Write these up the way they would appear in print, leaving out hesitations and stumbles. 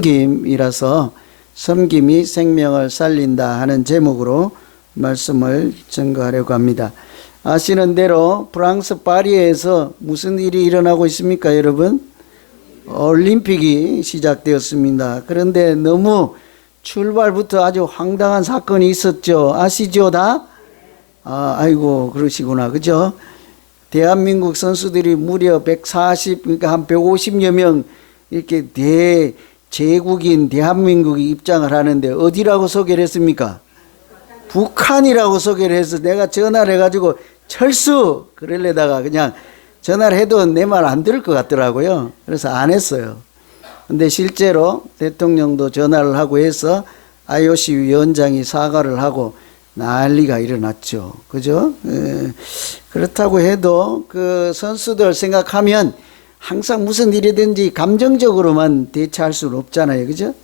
섬김이라서 섬김이 생명을 살린다 하는 제목으로 말씀을 증거하려고 합니다. 아시는 대로 프랑스 파리에서 무슨 일이 일어나고 있습니까, 여러분? 올림픽이 시작되었습니다. 그런데 너무 출발부터 아주 황당한 사건이 있었죠. 아시죠, 다? 아이고, 그러시구나. 그죠? 대한민국 선수들이 무려 140, 그러니까 한 150여 명 이렇게 제국인 대한민국이 입장을 하는데 어디라고 소개를 했습니까? 북한이라고 소개를 해서 내가 전화를 해가지고 철수! 그러려다가 그냥 전화를 해도 내 말 안 들을 것 같더라고요. 그래서 안 했어요. 근데 실제로 대통령도 전화를 하고 해서 IOC 위원장이 사과를 하고 난리가 일어났죠. 그죠? 그렇다고 해도 그 선수들 생각하면 항상 무슨 일이든지 감정적으로만 대처할 수는 없잖아요. 그죠?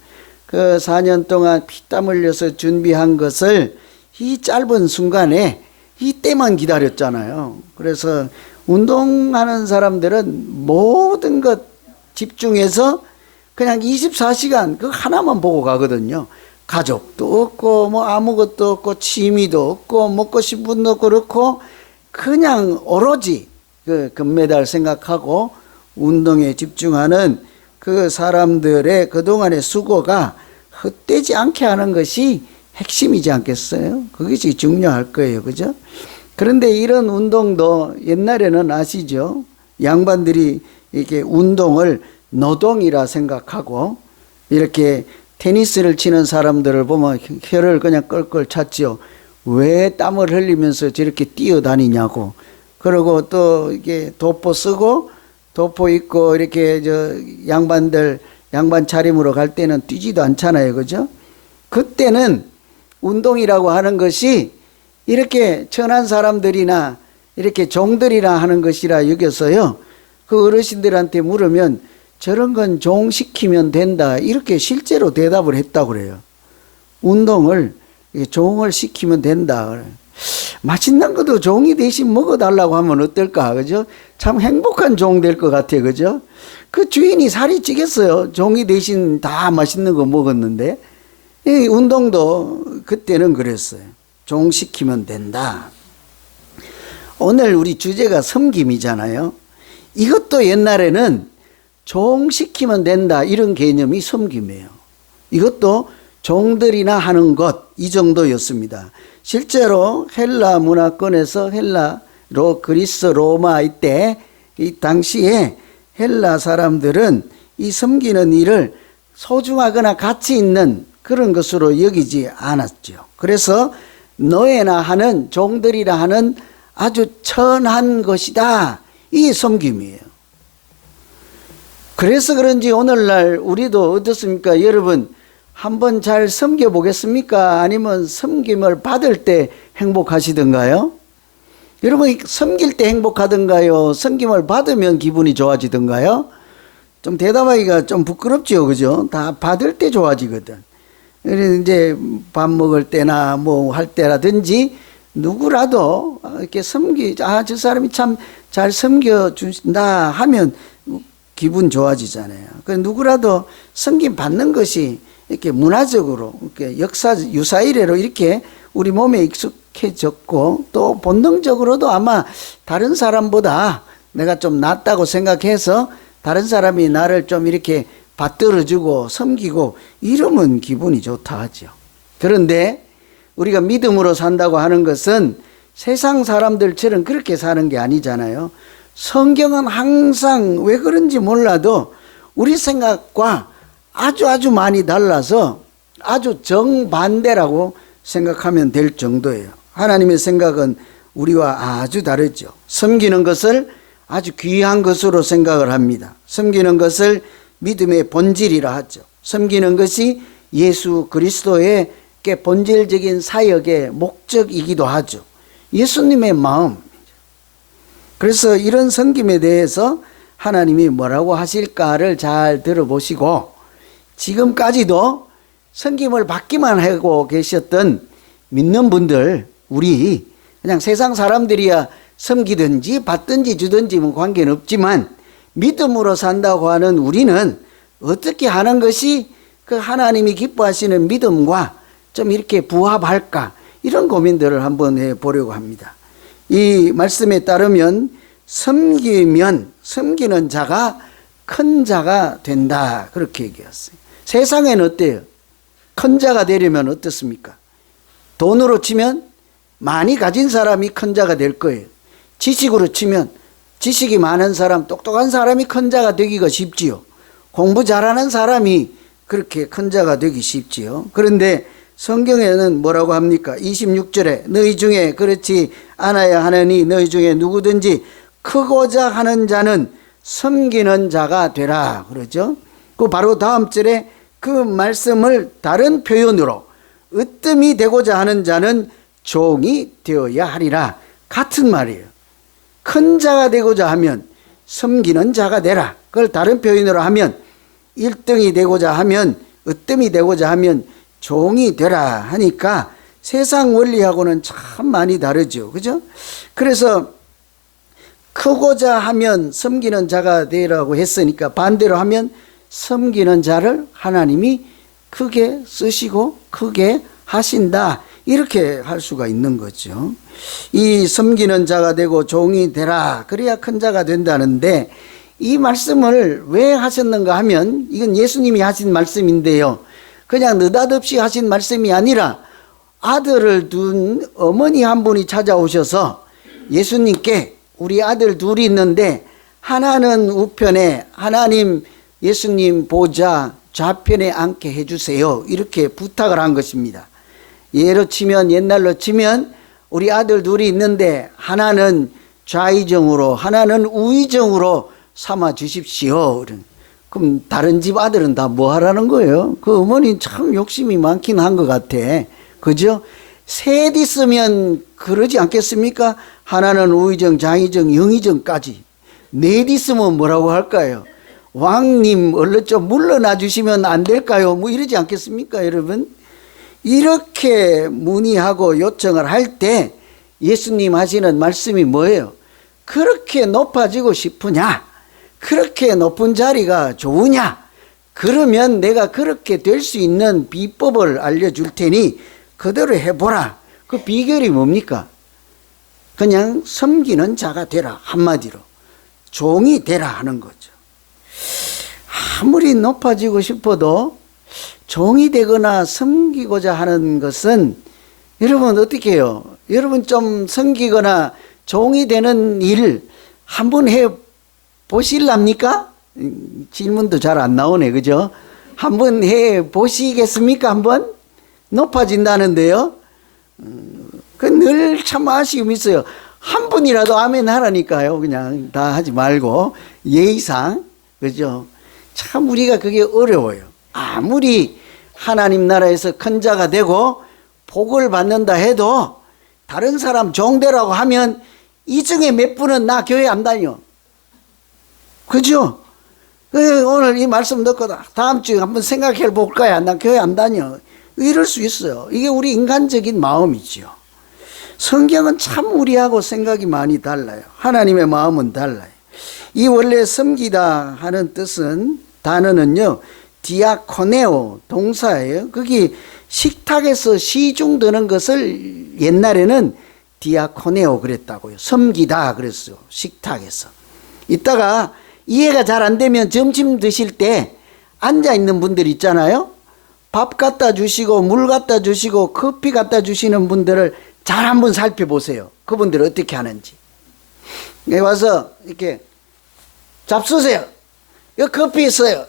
그 4년 동안 피땀 흘려서 준비한 것을 이 짧은 순간에 이때만 기다렸잖아요. 그래서 운동하는 사람들은 모든 것 집중해서 그냥 24시간 그 하나만 보고 가거든요. 가족도 없고 뭐 아무것도 없고 취미도 없고 먹고 싶은 것도 없고 그렇고 그냥 오로지 그 금메달 생각하고 운동에 집중하는 그 사람들의 그동안의 수고가 헛되지 않게 하는 것이 핵심이지 않겠어요? 그것이 중요할 거예요. 그죠? 그런데 이런 운동도 옛날에는 아시죠? 양반들이 이렇게 운동을 노동이라 생각하고 이렇게 테니스를 치는 사람들을 보면 혀를 그냥 껄껄 찼죠. 왜 땀을 흘리면서 저렇게 뛰어다니냐고. 그리고 또 이게 도포 쓰고 도포 입고 이렇게 양반 차림으로 갈 때는 뛰지도 않잖아요. 그죠? 그때는 운동이라고 하는 것이 이렇게 천한 사람들이나 이렇게 종들이나 하는 것이라 여겨서요. 그 어르신들한테 물으면 저런 건 종시키면 된다. 이렇게 실제로 대답을 했다고 그래요. 운동을 종을 시키면 된다. 맛있는 것도 종이 대신 먹어달라고 하면 어떨까? 그죠? 참 행복한 종 될 것 같아요. 그죠? 그 주인이 살이 찌겠어요. 종이 대신 다 맛있는 거 먹었는데. 이 운동도 그때는 그랬어요. 종시키면 된다. 오늘 우리 주제가 섬김이잖아요. 이것도 옛날에는 종시키면 된다 이런 개념이 섬김이에요. 이것도 종들이나 하는 것 이 정도였습니다. 실제로 헬라 문화권에서 그리스 로마 이때 이 당시에 헬라 사람들은 이 섬기는 일을 소중하거나 가치 있는 그런 것으로 여기지 않았죠. 그래서 노예나 하는 종들이라 하는 아주 천한 것이다. 이 섬김이에요. 그래서 그런지 오늘날 우리도 어떻습니까? 여러분 한번 잘 섬겨 보겠습니까? 아니면 섬김을 받을 때 행복하시던가요? 여러분 섬길 때 행복하던가요? 섬김을 받으면 기분이 좋아지던가요? 좀 대답하기가 좀 부끄럽죠. 그죠? 다 받을 때 좋아지거든. 이제 밥 먹을 때나 뭐 할 때라든지 누구라도 이렇게 저 사람이 참 잘 섬겨준다 하면 기분 좋아지잖아요. 그 누구라도 섬김 받는 것이 이렇게 문화적으로, 이렇게 유사 이래로 이렇게 우리 몸에 익숙해졌고 또 본능적으로도 아마 다른 사람보다 내가 좀 낫다고 생각해서 다른 사람이 나를 좀 이렇게 받들어주고 섬기고 이러면 기분이 좋다 하죠. 그런데 우리가 믿음으로 산다고 하는 것은 세상 사람들처럼 그렇게 사는 게 아니잖아요. 성경은 항상 왜 그런지 몰라도 우리 생각과 아주 많이 달라서 아주 정반대라고 생각하면 될 정도예요. 하나님의 생각은 우리와 아주 다르죠. 섬기는 것을 아주 귀한 것으로 생각을 합니다. 섬기는 것을 믿음의 본질이라 하죠. 섬기는 것이 예수 그리스도의 본질적인 사역의 목적이기도 하죠. 예수님의 마음. 그래서 이런 섬김에 대해서 하나님이 뭐라고 하실까를 잘 들어보시고 지금까지도 섬김을 받기만 하고 계셨던 믿는 분들, 우리 그냥 세상 사람들이야 섬기든지 받든지 주든지 뭐 관계는 없지만 믿음으로 산다고 하는 우리는 어떻게 하는 것이 그 하나님이 기뻐하시는 믿음과 좀 이렇게 부합할까, 이런 고민들을 한번 해보려고 합니다. 이 말씀에 따르면 섬기는 자가 큰 자가 된다, 그렇게 얘기했어요. 세상에는 어때요? 큰 자가 되려면 어떻습니까? 돈으로 치면 많이 가진 사람이 큰 자가 될 거예요. 지식으로 치면 지식이 많은 사람, 똑똑한 사람이 큰 자가 되기가 쉽지요. 공부 잘하는 사람이 그렇게 큰 자가 되기 쉽지요. 그런데 성경에는 뭐라고 합니까? 26절에 너희 중에 그렇지 않아야 하느니 너희 중에 누구든지 크고자 하는 자는 섬기는 자가 되라, 그러죠. 그 바로 다음 절에 그 말씀을 다른 표현으로 으뜸이 되고자 하는 자는 종이 되어야 하리라, 같은 말이에요. 큰 자가 되고자 하면 섬기는 자가 되라. 그걸 다른 표현으로 하면 1등이 되고자 하면, 으뜸이 되고자 하면 종이 되라 하니까 세상 원리하고는 참 많이 다르죠. 그죠? 그래서 크고자 하면 섬기는 자가 되라고 했으니까 반대로 하면 섬기는 자를 하나님이 크게 쓰시고 크게 하신다, 이렇게 할 수가 있는 거죠. 이 섬기는 자가 되고 종이 되라, 그래야 큰 자가 된다는데, 이 말씀을 왜 하셨는가 하면 이건 예수님이 하신 말씀인데요, 그냥 느닷없이 하신 말씀이 아니라 아들을 둔 어머니 한 분이 찾아오셔서 예수님께 우리 아들 둘이 있는데 하나는 우편에, 하나님 예수님 보좌 좌편에 앉게 해주세요, 이렇게 부탁을 한 것입니다. 예로 치면, 옛날로 치면 우리 아들 둘이 있는데 하나는 좌의정으로 하나는 우의정으로 삼아 주십시오. 그럼 다른 집 아들은 다 뭐 하라는 거예요? 그 어머니 참 욕심이 많긴 한 것 같아. 그죠? 셋 있으면 그러지 않겠습니까? 하나는 우의정, 좌의정, 영의정까지. 넷 있으면 뭐라고 할까요? 왕님 얼른 좀 물러나 주시면 안 될까요? 뭐 이러지 않겠습니까, 여러분? 이렇게 문의하고 요청을 할 때 예수님 하시는 말씀이 뭐예요? 그렇게 높아지고 싶으냐? 그렇게 높은 자리가 좋으냐? 그러면 내가 그렇게 될 수 있는 비법을 알려줄 테니 그대로 해보라. 그 비결이 뭡니까? 그냥 섬기는 자가 되라, 한마디로 종이 되라 하는 거죠. 아무리 높아지고 싶어도 종이 되거나 섬기고자 하는 것은, 여러분 어떻게 해요? 여러분 좀 섬기거나 종이 되는 일 한번 해 보실랍니까? 질문도 잘 안 나오네, 그죠? 한번 해 보시겠습니까? 한번? 높아진다는데요. 그 늘 참 아쉬움이 있어요. 한 분이라도 아멘 하라니까요. 그냥 다 하지 말고 예의상, 그죠? 참 우리가 그게 어려워요. 아무리 하나님 나라에서 큰 자가 되고 복을 받는다 해도 다른 사람 종되라고 하면 이 중에 몇 분은 나 교회 안 다녀. 그죠? 오늘 이 말씀 듣고 다음 주에 한번 생각해 볼 거야. 나 교회 안 다녀. 이럴 수 있어요. 이게 우리 인간적인 마음이죠. 성경은 참 우리하고 생각이 많이 달라요. 하나님의 마음은 달라요. 이 원래 섬기다 하는 뜻은, 단어는요, 디아코네오 동사예요. 거기 식탁에서 시중 드는 것을 옛날에는 디아코네오 그랬다고요. 섬기다 그랬어요. 식탁에서. 이따가 이해가 잘 안 되면 점심 드실 때 앉아 있는 분들 있잖아요. 밥 갖다 주시고 물 갖다 주시고 커피 갖다 주시는 분들을 잘 한번 살펴보세요. 그분들 어떻게 하는지. 여기 와서 이렇게 잡수세요. 여기 커피 있어요.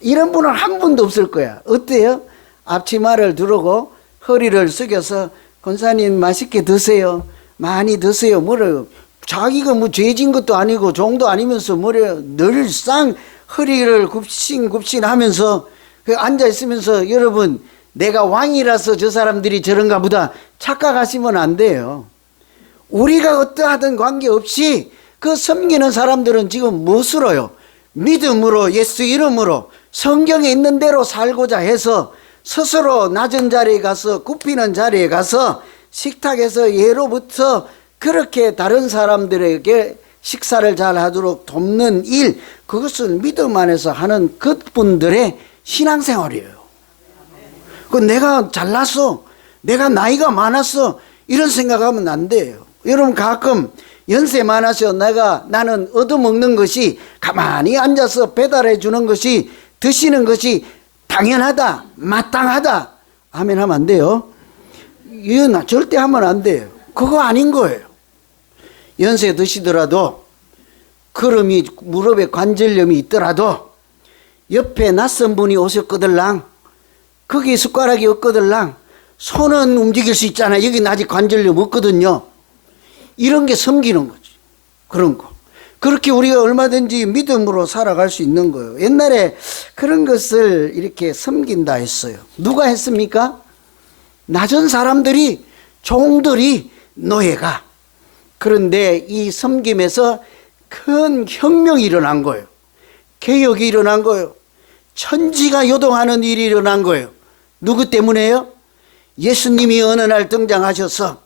이런 분은 한 분도 없을 거야. 어때요? 앞치마를 두르고 허리를 숙여서 권사님 맛있게 드세요. 많이 드세요. 뭐래요? 자기가 뭐 죄진 것도 아니고 종도 아니면서 뭐래요? 늘상 허리를 굽신굽신 하면서 앉아 있으면서, 여러분 내가 왕이라서 저 사람들이 저런가 보다 착각하시면 안 돼요. 우리가 어떠하든 관계없이 그 섬기는 사람들은 지금 무엇으로요? 믿음으로, 예수 이름으로 성경에 있는 대로 살고자 해서 스스로 낮은 자리에 가서, 굽히는 자리에 가서 식탁에서 예로부터 그렇게 다른 사람들에게 식사를 잘 하도록 돕는 일, 그것은 믿음 안에서 하는 그분들의 신앙생활이에요. 그 내가 잘났어, 내가 나이가 많았어, 이런 생각하면 안 돼요. 여러분 가끔 연세 많아서 나는 얻어먹는 것이, 가만히 앉아서 배달해 주는 것이, 드시는 것이 당연하다, 마땅하다 하면 하면 안 돼요. 이건 절대 하면 안 돼요. 그거 아닌 거예요. 연세 드시더라도, 그름이 무릎에 관절염이 있더라도 옆에 낯선 분이 오셨거들랑, 거기 숟가락이 없거들랑 손은 움직일 수 있잖아요. 여기 아직 관절염 없거든요. 이런 게 섬기는 거지. 그런 거. 그렇게 우리가 얼마든지 믿음으로 살아갈 수 있는 거예요. 옛날에 그런 것을 이렇게 섬긴다 했어요. 누가 했습니까? 낮은 사람들이, 종들이, 노예가. 그런데 이 섬김에서 큰 혁명이 일어난 거예요. 개혁이 일어난 거예요. 천지가 요동하는 일이 일어난 거예요. 누구 때문에요? 예수님이 어느 날 등장하셔서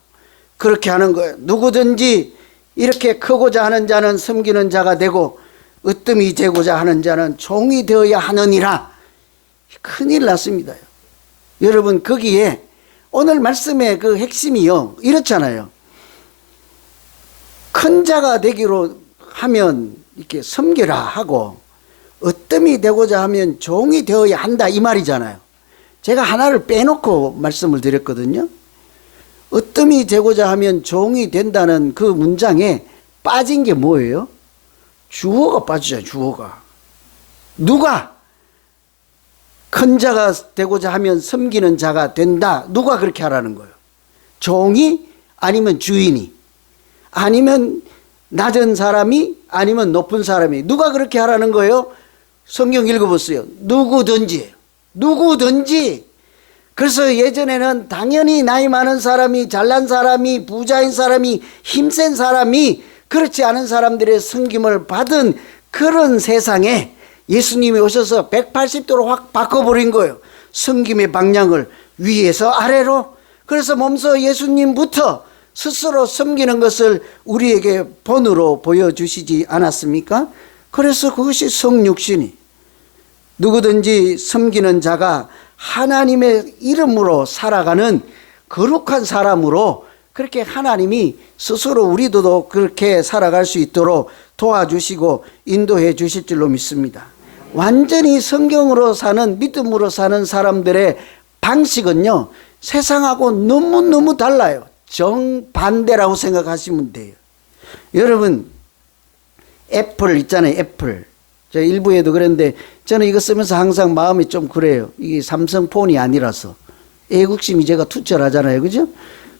그렇게 하는 거예요. 누구든지 이렇게 크고자 하는 자는 섬기는 자가 되고, 으뜸이 되고자 하는 자는 종이 되어야 하느니라. 큰일 났습니다. 여러분, 거기에 오늘 말씀의 그 핵심이요, 이렇잖아요. 큰 자가 되기로 하면 이렇게 섬기라 하고, 으뜸이 되고자 하면 종이 되어야 한다, 이 말이잖아요. 제가 하나를 빼놓고 말씀을 드렸거든요. 으뜸이 되고자 하면 종이 된다는 그 문장에 빠진 게 뭐예요? 주어가 빠지죠. 주어가. 누가 큰 자가 되고자 하면 섬기는 자가 된다, 누가 그렇게 하라는 거예요? 종이? 아니면 주인이? 아니면 낮은 사람이? 아니면 높은 사람이? 누가 그렇게 하라는 거예요? 성경 읽어보세요. 누구든지. 누구든지. 그래서 예전에는 당연히 나이 많은 사람이, 잘난 사람이, 부자인 사람이, 힘센 사람이, 그렇지 않은 사람들의 섬김을 받은 그런 세상에 예수님이 오셔서 180도로 확 바꿔버린 거예요. 섬김의 방향을 위에서 아래로. 그래서 몸소 예수님부터 스스로 섬기는 것을 우리에게 본으로 보여주시지 않았습니까? 그래서 그것이 성육신이, 누구든지 섬기는 자가 하나님의 이름으로 살아가는 거룩한 사람으로, 그렇게 하나님이 스스로 우리도 그렇게 살아갈 수 있도록 도와주시고 인도해 주실 줄로 믿습니다. 완전히 성경으로 사는, 믿음으로 사는 사람들의 방식은요, 세상하고 너무너무 달라요. 정반대라고 생각하시면 돼요. 여러분, 애플 있잖아요. 애플. 저 일부에도 그랬는데, 저는 이거 쓰면서 항상 마음이 좀 그래요. 이게 삼성폰이 아니라서. 애국심이 제가 투철하잖아요. 그죠?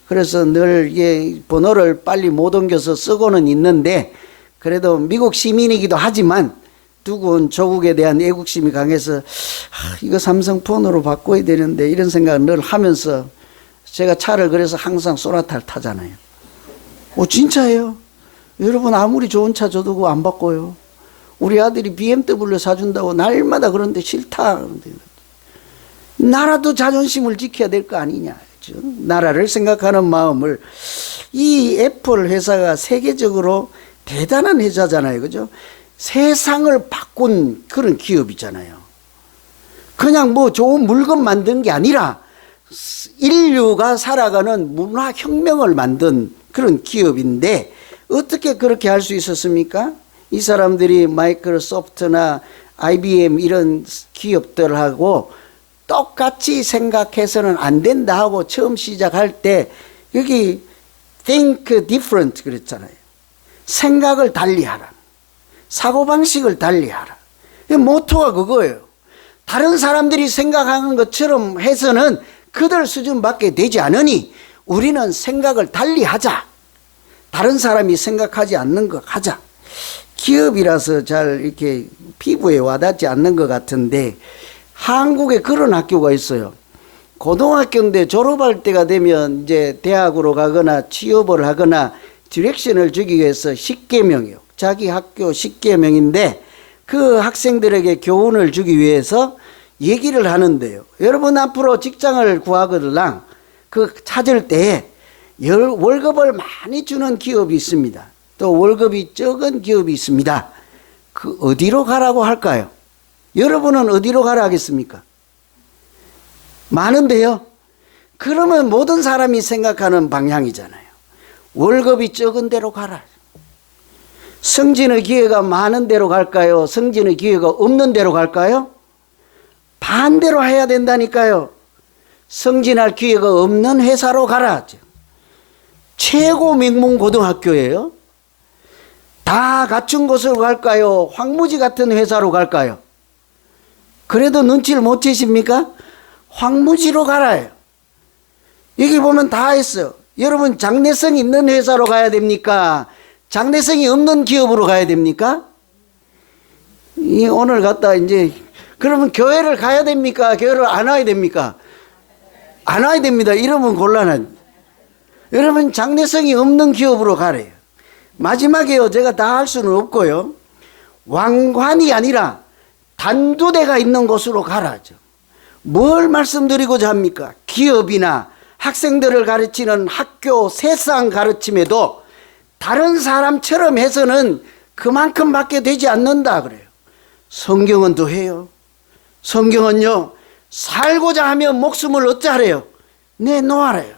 그래서 늘 이게 번호를 빨리 못 옮겨서 쓰고는 있는데, 그래도 미국 시민이기도 하지만 두고온 조국에 대한 애국심이 강해서 이거 삼성폰으로 바꿔야 되는데, 이런 생각을 늘 하면서 제가 차를 그래서 항상 소나타를 타잖아요. 진짜예요. 여러분, 아무리 좋은 차 줘도 그거 안 바꿔요. 우리 아들이 BMW 사준다고 날마다 그런데 싫다. 나라도 자존심을 지켜야 될 거 아니냐. 그렇죠? 나라를 생각하는 마음을. 이 애플 회사가 세계적으로 대단한 회사잖아요. 그죠? 세상을 바꾼 그런 기업이잖아요. 그냥 뭐 좋은 물건 만든 게 아니라 인류가 살아가는 문화혁명을 만든 그런 기업인데, 어떻게 그렇게 할 수 있었습니까? 이 사람들이 마이크로소프트나 IBM 이런 기업들하고 똑같이 생각해서는 안 된다 하고 처음 시작할 때 여기 think different 그랬잖아요. 생각을 달리하라. 사고방식을 달리하라. 모토가 그거예요. 다른 사람들이 생각하는 것처럼 해서는 그들 수준밖에 되지 않으니 우리는 생각을 달리하자. 다른 사람이 생각하지 않는 것 하자. 기업이라서 잘 이렇게 피부에 와닿지 않는 것 같은데, 한국에 그런 학교가 있어요. 고등학교인데 졸업할 때가 되면 이제 대학으로 가거나 취업을 하거나 디렉션을 주기 위해서 10계명이요. 자기 학교 10계명인데 그 학생들에게 교훈을 주기 위해서 얘기를 하는데요. 여러분, 앞으로 직장을 구하거들랑 그 찾을 때 월급을 많이 주는 기업이 있습니다. 또 월급이 적은 기업이 있습니다. 그 어디로 가라고 할까요? 여러분은 어디로 가라 하겠습니까? 많은데요. 그러면 모든 사람이 생각하는 방향이잖아요. 월급이 적은 데로 가라. 승진의 기회가 많은 데로 갈까요? 승진의 기회가 없는 데로 갈까요? 반대로 해야 된다니까요. 승진할 기회가 없는 회사로 가라. 최고 명문 고등학교예요. 다 갖춘 곳으로 갈까요? 황무지 같은 회사로 갈까요? 그래도 눈치를 못 채십니까? 황무지로 가라요. 여기 보면 다 했어요. 여러분, 장래성 있는 회사로 가야 됩니까? 장래성이 없는 기업으로 가야 됩니까? 오늘 갔다 이제 그러면 교회를 가야 됩니까? 교회를 안 와야 됩니까? 안 와야 됩니다. 이러면 곤란한. 여러분, 장래성이 없는 기업으로 가래요. 마지막에요, 제가 다 할 수는 없고요. 왕관이 아니라 단두대가 있는 곳으로 가라죠. 뭘 말씀드리고자 합니까? 기업이나 학생들을 가르치는 학교 세상 가르침에도 다른 사람처럼 해서는 그만큼밖에 되지 않는다 그래요. 성경은 더 해요. 성경은요, 살고자 하면 목숨을 어쩌래요? 내놓아래요.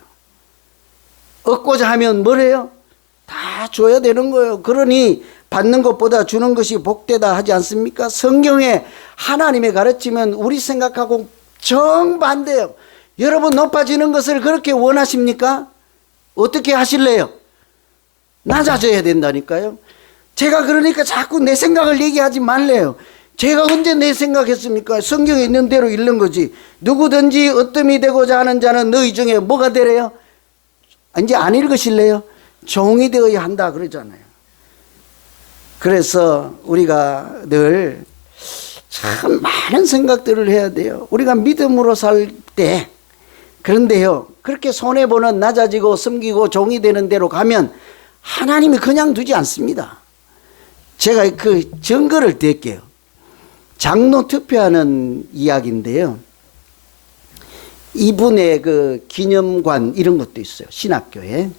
얻고자 하면 뭐래요? 다 줘야 되는 거예요. 그러니 받는 것보다 주는 것이 복되다 하지 않습니까? 성경에 하나님의 가르침은 우리 생각하고 정반대예요. 여러분, 높아지는 것을 그렇게 원하십니까? 어떻게 하실래요? 낮아져야 된다니까요. 제가 그러니까 자꾸 내 생각을 얘기하지 말래요. 제가 언제 내 생각했습니까? 성경에 있는 대로 읽는 거지. 누구든지 어뜸이 되고자 하는 자는 너희 중에 뭐가 되래요? 이제 안 읽으실래요? 종이 되어야 한다 그러잖아요. 그래서 우리가 늘 참 많은 생각들을 해야 돼요. 우리가 믿음으로 살 때, 그런데요, 그렇게 손해보는 낮아지고 섬기고 종이 되는 대로 가면 하나님이 그냥 두지 않습니다. 제가 그 증거를 댈게요. 장로 투표하는 이야기인데요. 이분의 그 기념관 이런 것도 있어요. 신학교에.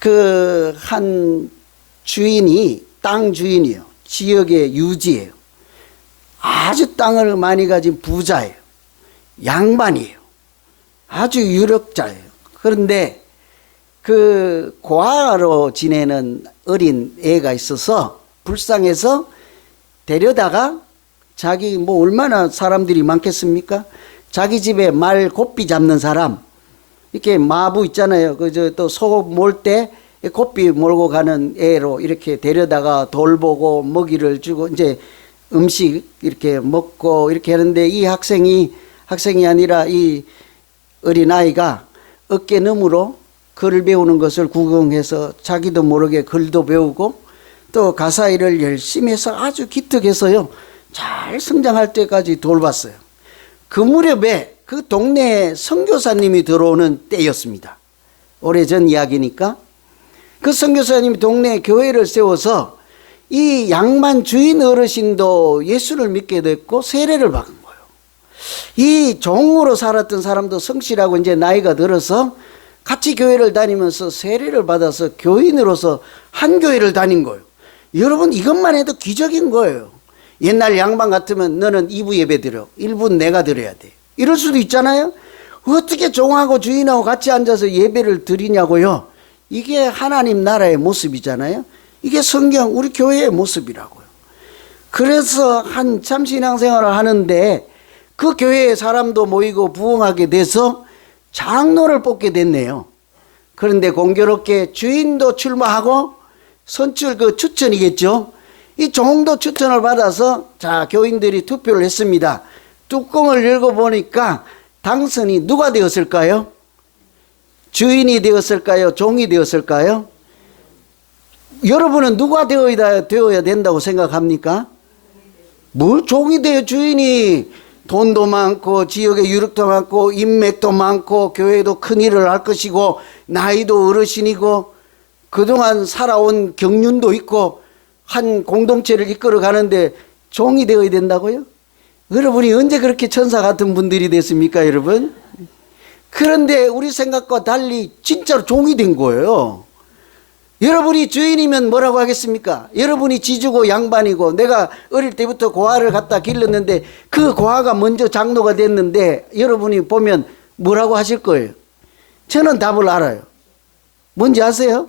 그 한 주인이, 땅 주인이요. 지역의 유지예요. 아주 땅을 많이 가진 부자예요. 양반이에요. 아주 유력자예요. 그런데 그 고아로 지내는 어린 애가 있어서 불쌍해서 데려다가 자기 뭐 얼마나 사람들이 많겠습니까? 자기 집에 말 곱비 잡는 사람, 이렇게 마부 있잖아요. 그저 또 소 몰 때 곱비 몰고 가는 애로 이렇게 데려다가 돌보고 먹이를 주고 이제 음식 이렇게 먹고 이렇게 하는데, 이 학생이 아니라 이 어린아이가 어깨너머로 글을 배우는 것을 구경해서 자기도 모르게 글도 배우고 또 가사 일을 열심히 해서 아주 기특해서요, 잘 성장할 때까지 돌봤어요. 그 무렵에 그 동네에 선교사님이 들어오는 때였습니다. 오래전 이야기니까. 그 선교사님이 동네에 교회를 세워서 이 양반 주인 어르신도 예수를 믿게 됐고 세례를 받은 거예요. 이 종으로 살았던 사람도 성실하고 이제 나이가 들어서 같이 교회를 다니면서 세례를 받아서 교인으로서 한 교회를 다닌 거예요. 여러분, 이것만 해도 기적인 거예요. 옛날 양반 같으면 너는 2부 예배 드려, 1부 내가 드려야 돼, 이럴 수도 있잖아요. 어떻게 종하고 주인하고 같이 앉아서 예배를 드리냐고요. 이게 하나님 나라의 모습이잖아요. 이게 성경 우리 교회의 모습이라고요. 그래서 한참 신앙생활을 하는데 그 교회에 사람도 모이고 부흥하게 돼서 장로를 뽑게 됐네요. 그런데 공교롭게 주인도 출마하고 선출 그 추천이겠죠. 이 종도 추천을 받아서 자, 교인들이 투표를 했습니다. 뚜껑을 열어보니까 당선이 누가 되었을까요? 주인이 되었을까요? 종이 되었을까요? 여러분은 누가 되어야 된다고 생각합니까? 뭘 종이 돼요? 주인이 돈도 많고 지역의 유력도 많고 인맥도 많고 교회도 큰 일을 할 것이고 나이도 어르신이고 그동안 살아온 경륜도 있고 한 공동체를 이끌어 가는데 종이 되어야 된다고요? 여러분이 언제 그렇게 천사 같은 분들이 됐습니까, 여러분? 그런데 우리 생각과 달리 진짜로 종이 된 거예요. 여러분이 주인이면 뭐라고 하겠습니까? 여러분이 지주고 양반이고 내가 어릴 때부터 고아를 갖다 길렀는데 그 고아가 먼저 장로가 됐는데 여러분이 보면 뭐라고 하실 거예요? 저는 답을 알아요. 뭔지 아세요?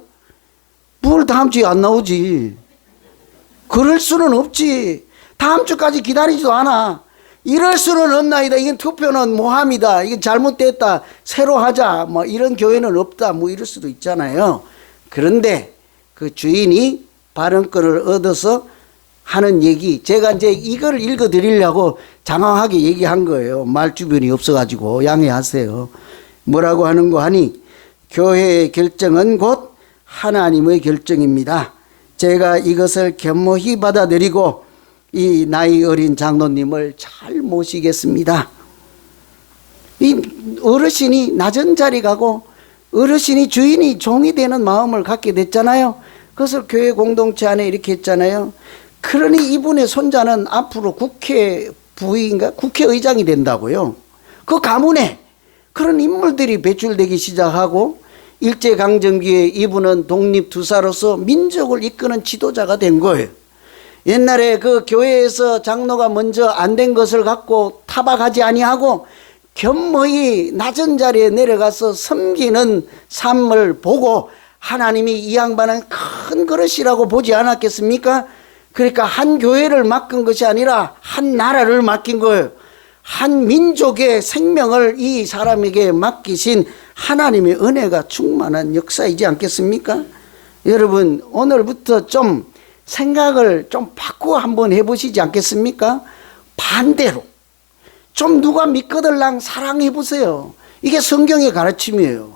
뭘 다음 주에 안 나오지? 그럴 수는 없지. 다음 주까지 기다리지도 않아. 이럴 수는 없나이다. 이건 투표는 모함이다. 이건 잘못됐다. 새로 하자. 뭐 이런 교회는 없다. 뭐 이럴 수도 있잖아요. 그런데 그 주인이 발언권을 얻어서 하는 얘기, 제가 이제 이걸 읽어 드리려고 장황하게 얘기한 거예요. 말 주변이 없어가지고 양해하세요. 뭐라고 하는 거 하니, 교회의 결정은 곧 하나님의 결정입니다. 제가 이것을 겸허히 받아들이고 이 나이 어린 장로님을 잘 모시겠습니다. 이 어르신이 낮은 자리 가고 어르신이 주인이 종이 되는 마음을 갖게 됐잖아요. 그것을 교회 공동체 안에 이렇게 했잖아요. 그러니 이분의 손자는 앞으로 국회 부의인가 국회의장이 된다고요. 그 가문에 그런 인물들이 배출되기 시작하고 일제강점기에 이분은 독립투사로서 민족을 이끄는 지도자가 된 거예요. 옛날에 그 교회에서 장로가 먼저 안 된 것을 갖고 타박하지 아니하고 겸허히 낮은 자리에 내려가서 섬기는 삶을 보고 하나님이 이 양반은 큰 그릇이라고 보지 않았겠습니까? 그러니까 한 교회를 맡긴 것이 아니라 한 나라를 맡긴 거예요. 한 민족의 생명을 이 사람에게 맡기신 하나님의 은혜가 충만한 역사이지 않겠습니까? 여러분, 오늘부터 좀 생각을 좀 바꾸어 한번 해보시지 않겠습니까? 반대로 좀 누가 믿거들랑 사랑해 보세요. 이게 성경의 가르침이에요.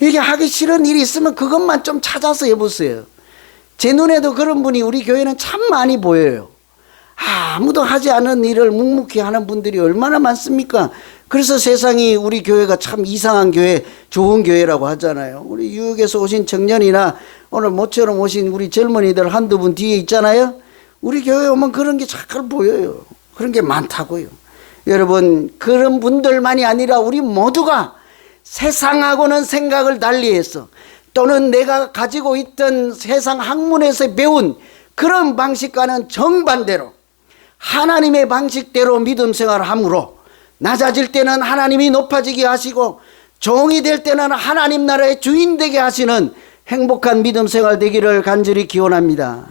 이게 하기 싫은 일이 있으면 그것만 좀 찾아서 해보세요. 제 눈에도 그런 분이 우리 교회는 참 많이 보여요. 아무도 하지 않은 일을 묵묵히 하는 분들이 얼마나 많습니까? 그래서 세상이 우리 교회가 참 이상한 교회, 좋은 교회라고 하잖아요. 우리 유역에서 오신 청년이나 오늘 모처럼 오신 우리 젊은이들 한두 분 뒤에 있잖아요. 우리 교회 오면 그런 게 잘 보여요. 그런 게 많다고요. 여러분, 그런 분들만이 아니라 우리 모두가 세상하고는 생각을 달리해서 또는 내가 가지고 있던 세상 학문에서 배운 그런 방식과는 정반대로 하나님의 방식대로 믿음 생활을 함으로 낮아질 때는 하나님이 높아지게 하시고 종이 될 때는 하나님 나라의 주인 되게 하시는 행복한 믿음 생활 되기를 간절히 기원합니다.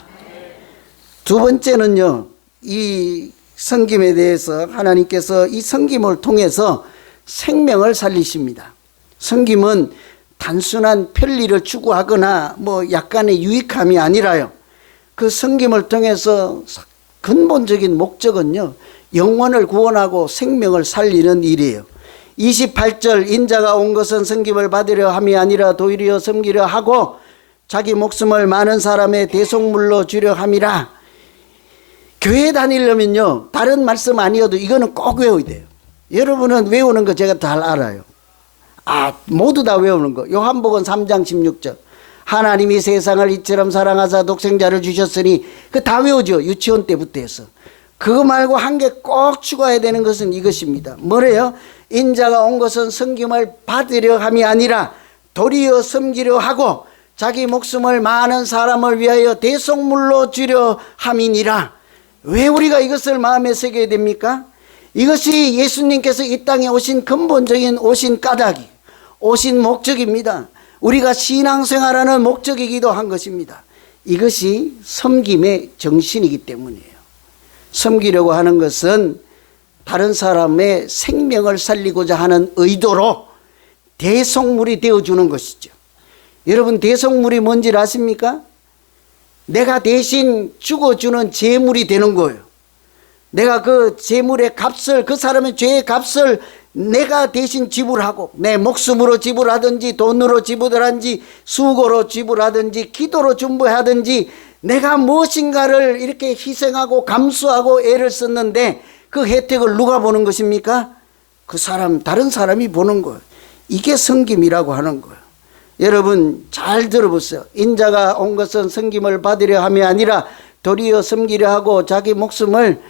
두 번째는요, 이 섬김에 대해서 하나님께서 이 섬김을 통해서 생명을 살리십니다. 섬김은 단순한 편리를 추구하거나 뭐 약간의 유익함이 아니라요. 그 섬김을 통해서 근본적인 목적은요, 영혼을 구원하고 생명을 살리는 일이에요. 28절, 인자가 온 것은 섬김을 받으려 함이 아니라 도리어 섬기려 하고 자기 목숨을 많은 사람의 대속물로 주려 함이라. 교회 다니려면요, 다른 말씀 아니어도 이거는 꼭 외워야 돼요. 여러분은 외우는 거 제가 잘 알아요. 모두 다 외우는 거. 요한복음 3장 16절. 하나님이 세상을 이처럼 사랑하사 독생자를 주셨으니, 그 다 외우죠. 유치원 때부터 해서. 그거 말고 한 개 꼭 추가해야 되는 것은 이것입니다. 뭐래요? 인자가 온 것은 섬김을 받으려 함이 아니라 도리어 섬기려 하고 자기 목숨을 많은 사람을 위하여 대속물로 주려 함이니라. 왜 우리가 이것을 마음에 새겨야 됩니까? 이것이 예수님께서 이 땅에 오신 근본적인 오신 까닭이, 오신 목적입니다. 우리가 신앙생활하는 목적이기도 한 것입니다. 이것이 섬김의 정신이기 때문이에요. 섬기려고 하는 것은 다른 사람의 생명을 살리고자 하는 의도로 대속물이 되어주는 것이죠. 여러분, 대속물이 뭔지 아십니까? 내가 대신 죽어주는 제물이 되는 거예요. 내가 그 제물의 값을, 그 사람의 죄의 값을 내가 대신 지불하고, 내 목숨으로 지불하든지 돈으로 지불하든지 수고로 지불하든지 기도로 준비하든지 내가 무엇인가를 이렇게 희생하고 감수하고 애를 썼는데 그 혜택을 누가 보는 것입니까? 그 사람, 다른 사람이 보는 거예요. 이게 섬김이라고 하는 거예요. 여러분 잘 들어보세요. 인자가 온 것은 섬김을 받으려 함이 아니라 도리어 섬기려 하고 자기 목숨을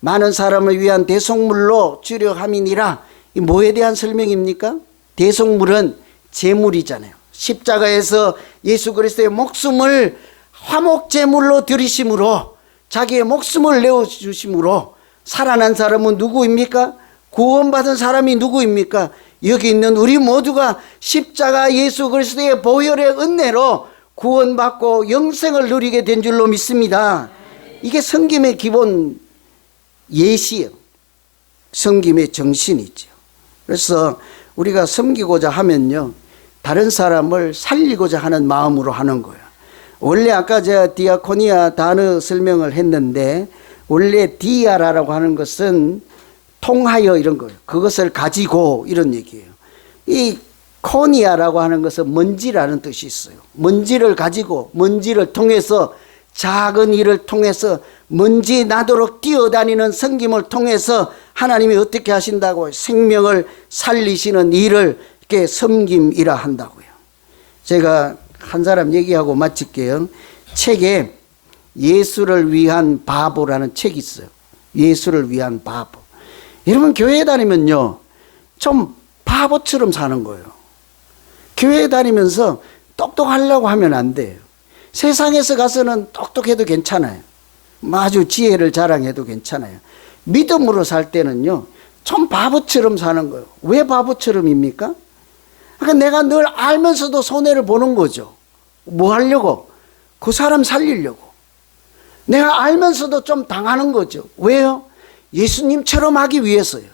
많은 사람을 위한 대속물로 주려 함이니라. 이 뭐에 대한 설명입니까? 대속물은 제물이잖아요. 십자가에서 예수 그리스도의 목숨을 화목제물로 드리심으로 자기의 목숨을 내어주심으로 살아난 사람은 누구입니까? 구원받은 사람이 누구입니까? 여기 있는 우리 모두가 십자가 예수 그리스도의 보혈의 은혜로 구원받고 영생을 누리게 된 줄로 믿습니다. 이게 섬김의 기본 예시예요. 섬김의 정신이죠. 그래서 우리가 섬기고자 하면요, 다른 사람을 살리고자 하는 마음으로 하는 거예요. 원래 아까 제가 디아코니아 단어 설명을 했는데, 원래 디아라라고 하는 것은 통하여 이런 거예요. 그것을 가지고 이런 얘기예요. 이 코니아라고 하는 것은 먼지라는 뜻이 있어요. 먼지를 가지고, 먼지를 통해서, 작은 일을 통해서 먼지 나도록 뛰어다니는 섬김을 통해서 하나님이 어떻게 하신다고? 생명을 살리시는 일을 이렇게 섬김이라 한다고요. 제가 한 사람 얘기하고 마칠게요. 책에 예수를 위한 바보라는 책이 있어요. 예수를 위한 바보. 여러분, 교회에 다니면요, 좀 바보처럼 사는 거예요. 교회에 다니면서 똑똑하려고 하면 안 돼요. 세상에서 가서는 똑똑해도 괜찮아요. 아주 지혜를 자랑해도 괜찮아요. 믿음으로 살 때는요, 좀 바보처럼 사는 거예요. 왜 바보처럼입니까? 그러니까 내가 늘 알면서도 손해를 보는 거죠. 뭐 하려고? 그 사람 살리려고. 내가 알면서도 좀 당하는 거죠. 왜요? 예수님처럼 하기 위해서요.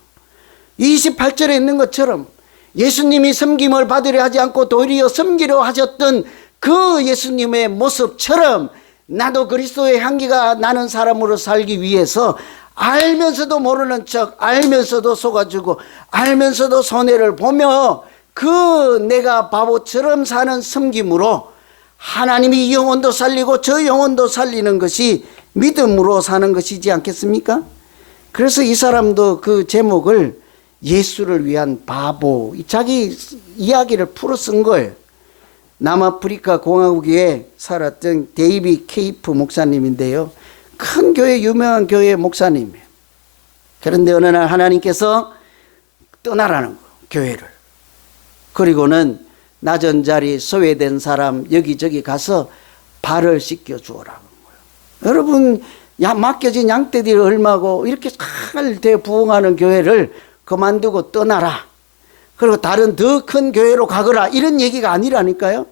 28절에 있는 것처럼 예수님이 섬김을 받으려 하지 않고 도리어 섬기려 하셨던 그 예수님의 모습처럼 나도 그리스도의 향기가 나는 사람으로 살기 위해서 알면서도 모르는 척, 알면서도 속아주고, 알면서도 손해를 보며 그 내가 바보처럼 사는 섬김으로 하나님이 영혼도 살리고 저 영혼도 살리는 것이 믿음으로 사는 것이지 않겠습니까? 그래서 이 사람도 그 제목을 예수를 위한 바보, 자기 이야기를 풀어 쓴 거예요. 남아프리카 공화국에 살았던 데이비 케이프 목사님인데요. 큰 교회, 유명한 교회 목사님이에요. 그런데 어느 날 하나님께서 떠나라는 거예요, 교회를. 그리고는 낮은 자리, 소외된 사람 여기저기 가서 발을 씻겨 주어라는 거예요. 여러분, 맡겨진 양떼들이 얼마고 이렇게 잘 대부흥하는 교회를 그만두고 떠나라. 그리고 다른 더 큰 교회로 가거라. 이런 얘기가 아니라니까요.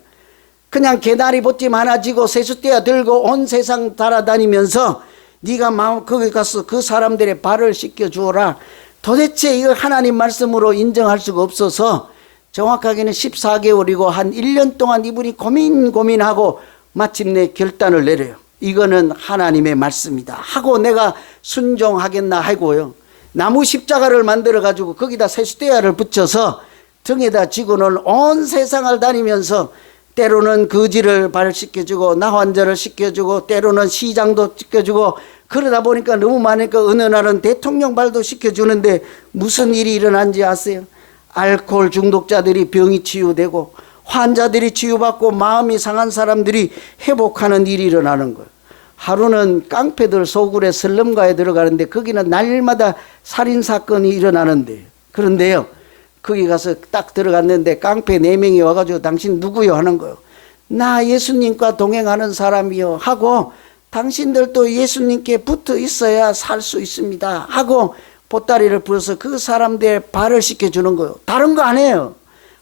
그냥 개나리 보찜 하나 지고 세숫대야 들고 온 세상 달아다니면서 네가 거기 가서 그 사람들의 발을 씻겨 주어라. 도대체 이거 하나님 말씀으로 인정할 수가 없어서 정확하게는 14개월이고 한 1년 동안 이분이 고민하고 마침내 결단을 내려요. 이거는 하나님의 말씀이다 하고 내가 순종하겠나 하고요. 나무 십자가를 만들어 가지고 거기다 세숫대야를 붙여서 등에다 지고는 온 세상을 다니면서 때로는 거지를 발 씻겨주고 나환자를 씻겨주고 때로는 시장도 씻겨주고 그러다 보니까 너무 많으니까 어느 날은 대통령 발도 씻겨주는데 무슨 일이 일어난지 아세요? 알코올 중독자들이 병이 치유되고 환자들이 치유받고 마음이 상한 사람들이 회복하는 일이 일어나는 거예요. 하루는 깡패들 소굴에 슬럼가에 들어가는데 거기는 날마다 살인사건이 일어나는데, 그런데요, 거기 가서 딱 들어갔는데 깡패 4명이 와가지고 당신 누구요? 하는 거예요. 나 예수님과 동행하는 사람이요 하고, 당신들도 예수님께 붙어 있어야 살 수 있습니다 하고 보따리를 불어서 그 사람들의 발을 씻겨주는 거예요. 다른 거 안 해요.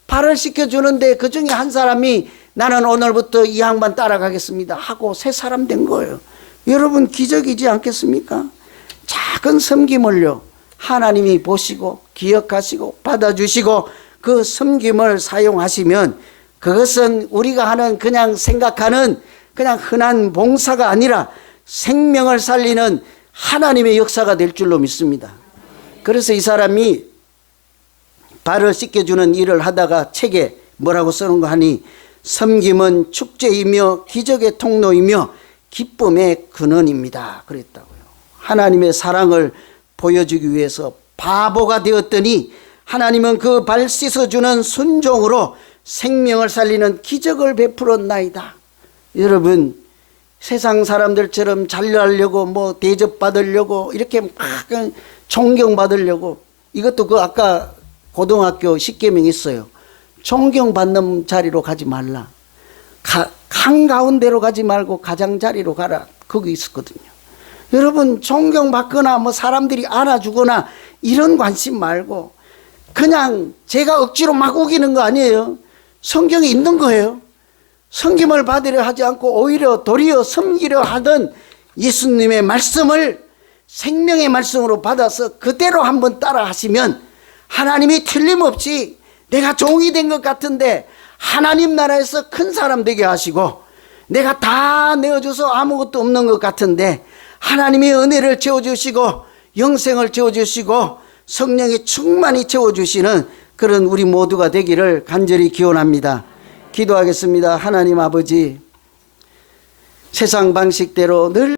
발을 씻겨주는데 그 중에 한 사람이 나는 오늘부터 이 양반 따라가겠습니다 하고 새 사람 된 거예요. 여러분, 기적이지 않겠습니까? 작은 섬김을요, 하나님이 보시고 기억하시고 받아주시고 그 섬김을 사용하시면 그것은 우리가 하는 그냥 생각하는 그냥 흔한 봉사가 아니라 생명을 살리는 하나님의 역사가 될 줄로 믿습니다. 그래서 이 사람이 발을 씻겨주는 일을 하다가 책에 뭐라고 쓰는 거 하니, 섬김은 축제이며 기적의 통로이며 기쁨의 근원입니다 그랬다고요. 하나님의 사랑을 보여주기 위해서 바보가 되었더니 하나님은 그 발 씻어주는 순종으로 생명을 살리는 기적을 베풀었나이다. 여러분, 세상 사람들처럼 잘나려고 뭐 대접받으려고 이렇게 막 존경받으려고, 이것도 그 아까 고등학교 10계명 있어요. 존경받는 자리로 가지 말라. 한가운데로 가지 말고 가장자리로 가라. 거기 있었거든요. 여러분, 존경받거나 뭐 사람들이 알아주거나 이런 관심 말고 그냥 제가 억지로 막 우기는 거 아니에요. 성경에 있는 거예요. 섬김을 받으려 하지 않고 오히려 도리어 섬기려 하던 예수님의 말씀을 생명의 말씀으로 받아서 그대로 한번 따라 하시면 하나님이 틀림없이 내가 종이 된 것 같은데 하나님 나라에서 큰 사람 되게 하시고, 내가 다 내어줘서 아무것도 없는 것 같은데 하나님의 은혜를 채워주시고 영생을 채워주시고 성령이 충만히 채워주시는 그런 우리 모두가 되기를 간절히 기원합니다. 기도하겠습니다. 하나님 아버지, 세상 방식대로 늘